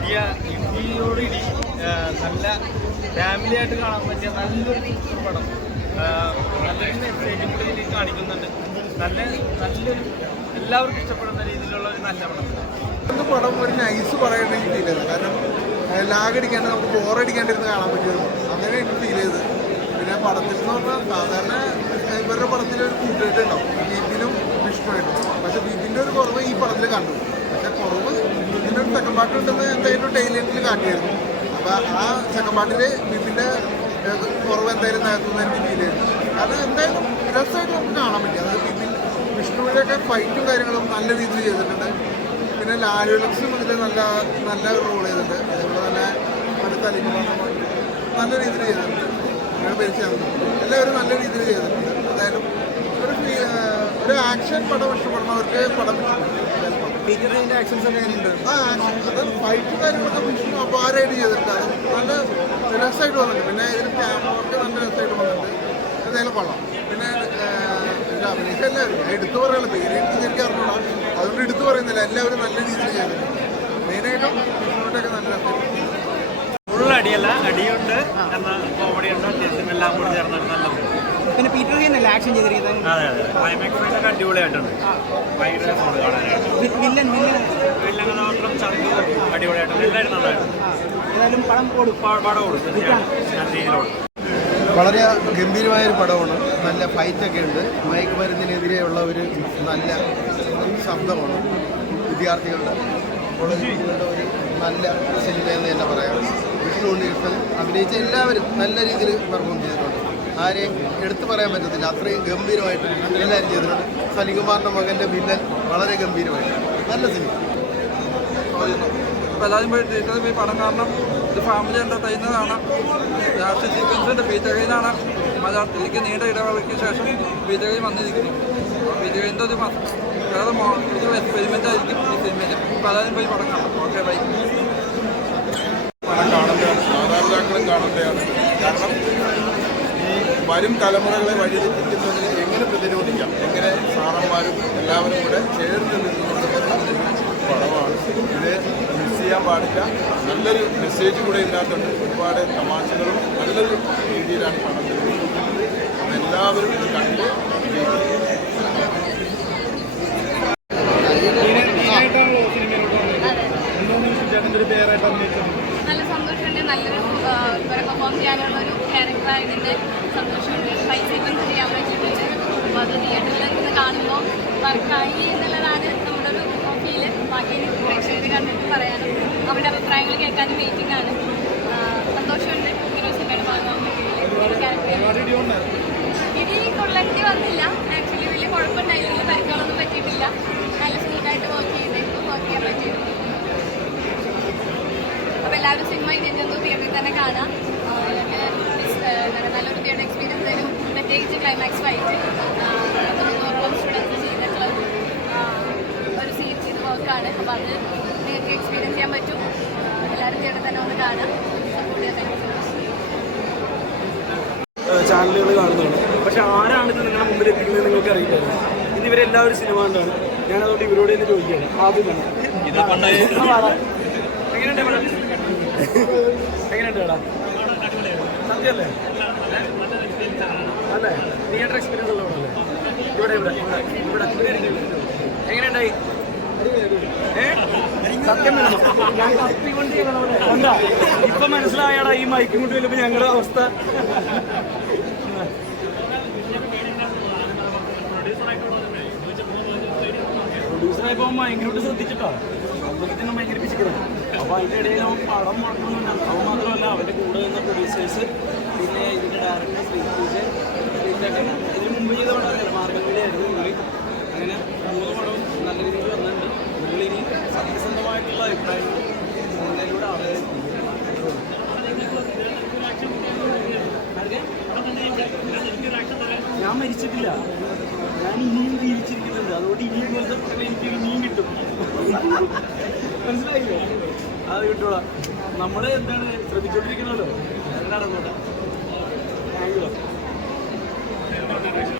ഇന്ത്യയോടുകൂടി നല്ല ഫാമിലി ആയിട്ട് കാണാൻ പറ്റിയ നല്ലൊരു പടം. നല്ലൊരു മെസ്സേജും കൂടി ഇതിൽ കാണിക്കുന്നുണ്ട്. നല്ലൊരു എല്ലാവർക്കും ഇഷ്ടപ്പെടുന്ന രീതിയിലുള്ള ഒരു നല്ല പടം. ഒരു നൈസ് പറയേണ്ട എനിക്ക് ഫീൽ ചെയ്തത്. കാരണം ലാഗടിക്കാണ്ട് നമുക്ക് ബോറടിക്കാണ്ടിരുന്ന് കാണാൻ പറ്റുമോ, അങ്ങനെ എനിക്ക് ഫീൽ ചെയ്തത്. പിന്നെ പടത്തിൽ എന്ന് പറഞ്ഞാൽ സാധാരണ ഇവരുടെ പടത്തിലൊരു കൂട്ടുകെട്ടുണ്ടാവും, ബിപിനും വിഷ്ണുവായിട്ടും. പക്ഷെ ബിപിൻ്റെ ഒരു കുറവ് ഈ പടത്തിൽ കണ്ടു. പക്ഷെ കുറവ് ഇതിൻ്റെ ഒരു സെക്കൻഡ് പാർട്ട് ഉണ്ടെന്ന് എന്തായാലും ടൈലൻഡിൽ കാട്ടിയായിരുന്നു. അപ്പോൾ ആ സെക്കൻഡ് പാർട്ടിൽ ബിപിൻ്റെ കുറവ് എന്തായാലും നേരത്തുനിന്ന് എനിക്ക് ഫീൽ ചെയ്തു. അത് എന്തായാലും രസമായിട്ട് നമുക്ക് കാണാൻ പറ്റും. അത് ബിപിൻ വിഷ്ണുവിൻ്റെയൊക്കെ ഫൈറ്റും കാര്യങ്ങളും നല്ല രീതിയിൽ ചെയ്തിട്ടുണ്ട്. പിന്നെ ലാലുലക്സും ഇതിൽ നല്ല റോൾ ചെയ്തിട്ടുണ്ട്. അതേപോലെ തന്നെ അടുത്ത നല്ല രീതിയിൽ ചെയ്തിട്ടുണ്ട്. അങ്ങനെ പരിചയം എല്ലാവരും നല്ല രീതിയിൽ ചെയ്തിട്ടുണ്ട്. എന്തായാലും ഒരു ആക്ഷൻ പടം ഇഷ്ടപ്പെടുന്നവർക്ക് പടം ഇഷ്ടപ്പെടും. ആക്ഷൻസ് ഒക്കെ എങ്ങനെയുണ്ട്? അത് ഫൈറ്റും കാര്യങ്ങളൊക്കെ വിഷ്ണു അപാരമായിട്ട് ചെയ്തിട്ടുണ്ട്. അത് നല്ല രസമായിട്ട് വന്നിട്ടുണ്ട്. പിന്നെ ഇതിന് ക്യാമറ വർക്ക് നല്ല രസമായിട്ട് വന്നിട്ടുണ്ട്. എന്തായാലും കൊള്ളാം. പിന്നെ അഭിനയിച്ച എല്ലാവരും എടുത്തു പറയാനുള്ള പേര് എനിക്ക് അറിഞ്ഞൂടാ, അതുകൊണ്ട് എടുത്തു പറയുന്നില്ല. എല്ലാവരും നല്ല രീതിയിൽ ചെയ്തിട്ടുണ്ട്. മെയിനായിട്ടും വിഷ്ണുവിൻ്റെയൊക്കെ നല്ല രസമായിട്ട് ഫുൾ അടിയല്ല, അടിയുണ്ട്, എന്നാൽ കോമഡി ഉണ്ട്, അത്യാവശ്യം എല്ലാം കൂടി ചേർന്നിട്ട് നല്ലത്. പിന്നെ പീറ്റർ കെയ്നല്ലേ ആക്ഷൻ ചെയ്തിരിക്കുന്നത്? അതെ അതെ, ക്ലൈമാക്സിലൊക്കെ അടിപൊളിയായിട്ടുണ്ട്. ഭയങ്കര രസമാണ് കാണാനായിട്ട്. വില്ലൻ കഥാപാത്രം ചന്തു അടിപൊളിയായിട്ടുണ്ട്. എല്ലാവരും നല്ലതായിരുന്നു. ഏതായാലും പടം കൊടുക്കും നല്ല രീതിയിലോട്. വളരെ ഗംഭീരമായൊരു പടമാണ്. നല്ല ഫൈറ്റൊക്കെ ഉണ്ട്. മയക്കുമരുന്നിനെതിരെയുള്ള ഒരു നല്ല ശബ്ദമാണ്. വിദ്യാർത്ഥികളുടെ കോളേജുകളുടെ ഒരു നല്ല സിനിമ എന്ന് തന്നെ പറയാം. വിഷ്ണു ഉണ്ണികൃഷ്ണൻ അഭിനയിച്ച എല്ലാവരും നല്ല രീതിയിൽ പെർഫോം ചെയ്തിട്ടുണ്ട്. ആരെയും എടുത്തു പറയാൻ പറ്റത്തില്ല, അത്രയും ഗംഭീരമായിട്ട് എല്ലാവരും ചെയ്തിട്ടുണ്ട്. സലികുമാറിൻ്റെ മകൻ്റെ വില്ലൻ വളരെ ഗംഭീരമായിട്ട് നല്ല സിനിമ. അപ്പോൾ എല്ലാവരും പോയി തിയേറ്ററിൽ പോയി പടം കാണണം. ഇത് ഫാമിലി എൻ്റർടൈനറാണ്. ലാസ്റ്റ് സീക്വൻസിൻ്റെ പീറ്റർ കെയ്നാണ് മലയാളത്തിലേക്ക് നീണ്ട ഇടവേളയ്ക്ക് ശേഷം പീറ്റർ കെയ്ൻ വന്നിരിക്കുന്നു. പീറ്റർ കെയ്ൻ്റെ ഒരു വേറെ എക്സ്പെരിമെൻ്റ് ആയിരിക്കും ഈ സിനിമയിൽ. അപ്പോൾ എല്ലാവരും പോയി പടം കാണണം. Okay, bye. പടം കാണേണ്ടതാണ്, മാതാപിതാക്കളും കാണേണ്ടതാണ്. കാരണം ഈ വരും തലമുറകളെ വഴിതെറ്റിക്കുന്നതിന് എങ്ങനെ പ്രതിരോധിക്കാം, എങ്ങനെ സാറന്മാരും എല്ലാവരും കൂടെ ചേർന്ന് നിന്നുകൊണ്ട് പടമാണ്. ഇത് മിസ് ചെയ്യാൻ പാടില്ല. നല്ലൊരു മെസ്സേജ് കൂടെ ഇതിനകത്തുണ്ട്. ഒരുപാട് തമാശകളും നല്ലൊരു രീതിയിലാണ് പടം നിർമ്മിക്കുന്നത്. എല്ലാവരും ഇത് കണ്ട് നല്ല സന്തോഷമുണ്ട്. നല്ലൊരു പെർഫോം ചെയ്യാനുള്ള ഒരു ക്യാരക്ടറായതിൻ്റെ സന്തോഷമുണ്ട്. ഫൈറ്റ് സീക്വൻസ് ചെയ്യാൻ പറ്റിയിട്ടുണ്ട്. അപ്പോൾ അത് തിയേറ്ററിൽ നിന്ന് കാണുമ്പോൾ വർക്കായി എന്നുള്ളതാണ് നമ്മുടെ ഒരു ഫീല്. ബാക്കി പ്രേക്ഷകർ കണ്ടിട്ട് പറയാനും അവരുടെ അഭിപ്രായങ്ങൾ കേൾക്കാനും വെയിറ്റിംഗ് ആണ്. സന്തോഷമുണ്ട് ഇങ്ങനെ ഒരു സിനിമയുടെ ഭാഗമാകാൻ ഇനി കൊള്ളേണ്ടി വന്നില്ല. ആക്ച്വലി വലിയ കുഴപ്പമുണ്ടായില്ലെങ്കിൽ പരിക്കുകളൊന്നും പറ്റിയിട്ടില്ല. നല്ല സ്മൂത്തായിട്ട് വർക്ക് ചെയ്യാൻ പറ്റിയിരുന്നു. അപ്പോൾ എല്ലാവരും സിനിമ ഇതെന്തോ തിയേറ്ററിൽ തന്നെ കാണാം. നല്ലൊരു തിയേറ്റർ എക്സ്പീരിയൻസ് തരും. പ്രത്യേകിച്ച് ക്ലൈമാക്സ് ഫൈറ്റ് 300ഓളം സ്റ്റുഡൻസ് ചെയ്തിട്ടുള്ള ഒരു ഇത് വർക്കാണ്. അപ്പോൾ അത് നിങ്ങൾക്ക് എക്സ്പീരിയൻസ് ചെയ്യാൻ പറ്റും. എല്ലാവരും തിയേറ്ററിൽ തന്നെ ഒന്ന് കാണാം. സപ്പോർട്ട് ചെയ്യാൻ പറ്റും. ചാനലുകൾ കാണുന്നതാണ്. പക്ഷെ ആരാണിത് നിങ്ങളുടെ മുമ്പിൽ എത്തിക്കുന്നത് നിങ്ങൾക്ക് അറിയില്ലായിരുന്നു. ഇന്ന് ഇവരെല്ലാവരും സിനിമ കണ്ടാണ്. ഞാനതുകൊണ്ട് ഇവരോട് തന്നെ ചോദിക്കുകയാണ്. ആദ്യം തന്നെ എങ്ങനെയുണ്ട് എടാ? സത്യമല്ലേ? അല്ലേ? തിയേറ്റർ എക്സ്പീരിയൻസ് ഉള്ളവരല്ലേ? ഇവിടെ എങ്ങനെയുണ്ടായി? സത്യം ഞാൻ കത്തി കൊണ്ട് എന്താ ഇപ്പൊ മനസ്സിലായടാ ഈ മൈക്കും കൊണ്ട് വരുമ്പോ ഞങ്ങളുടെ അവസ്ഥ. പ്രൊഡ്യൂസറായപ്പോ ഭയങ്കരമായിട്ട് ശ്രദ്ധിച്ചിട്ടോ. അമ്പലത്തിനും ഭയങ്കര പിച്ചിക്കണം. അപ്പോൾ അതിൻ്റെ ഇടയിൽ അവൻ പടം മുടക്കുന്നുണ്ട്. അവൻ മാത്രമല്ല അവൻ്റെ കൂടെ നിന്ന പ്രൊഡ്യൂസേഴ്സ്, പിന്നെ ഇതിൻ്റെ ഡയറക്ടർ ശ്രീജ്, ഇതിന് മുമ്പ് ചെയ്ത പടം മാർഗംകളിയായിരുന്നു പുള്ളി. അങ്ങനെ 3 പടവും നല്ല രീതിയിൽ വന്നിട്ടുണ്ട്. പുള്ളിനി സത്യസന്ധമായിട്ടുള്ള അഭിപ്രായങ്ങൾ സിനിമയിലൂടെ അവരെ ഞാൻ മരിച്ചിട്ടില്ല. ഞാൻ ഇനിയും ജീവിച്ചിരിക്കുന്നുണ്ട്. അതുകൊണ്ട് ഇനിയും പോലത്തെ പടങ്ങൾ എനിക്ക് ഇനിയും കിട്ടും. മനസ്സിലായില്ലേ? അത് കിട്ടൂടാ. നമ്മൾ എന്താണ് ശ്രമിച്ചുകൊണ്ടിരിക്കണമല്ലോ. നടന്നോട്ടെ. Thank you.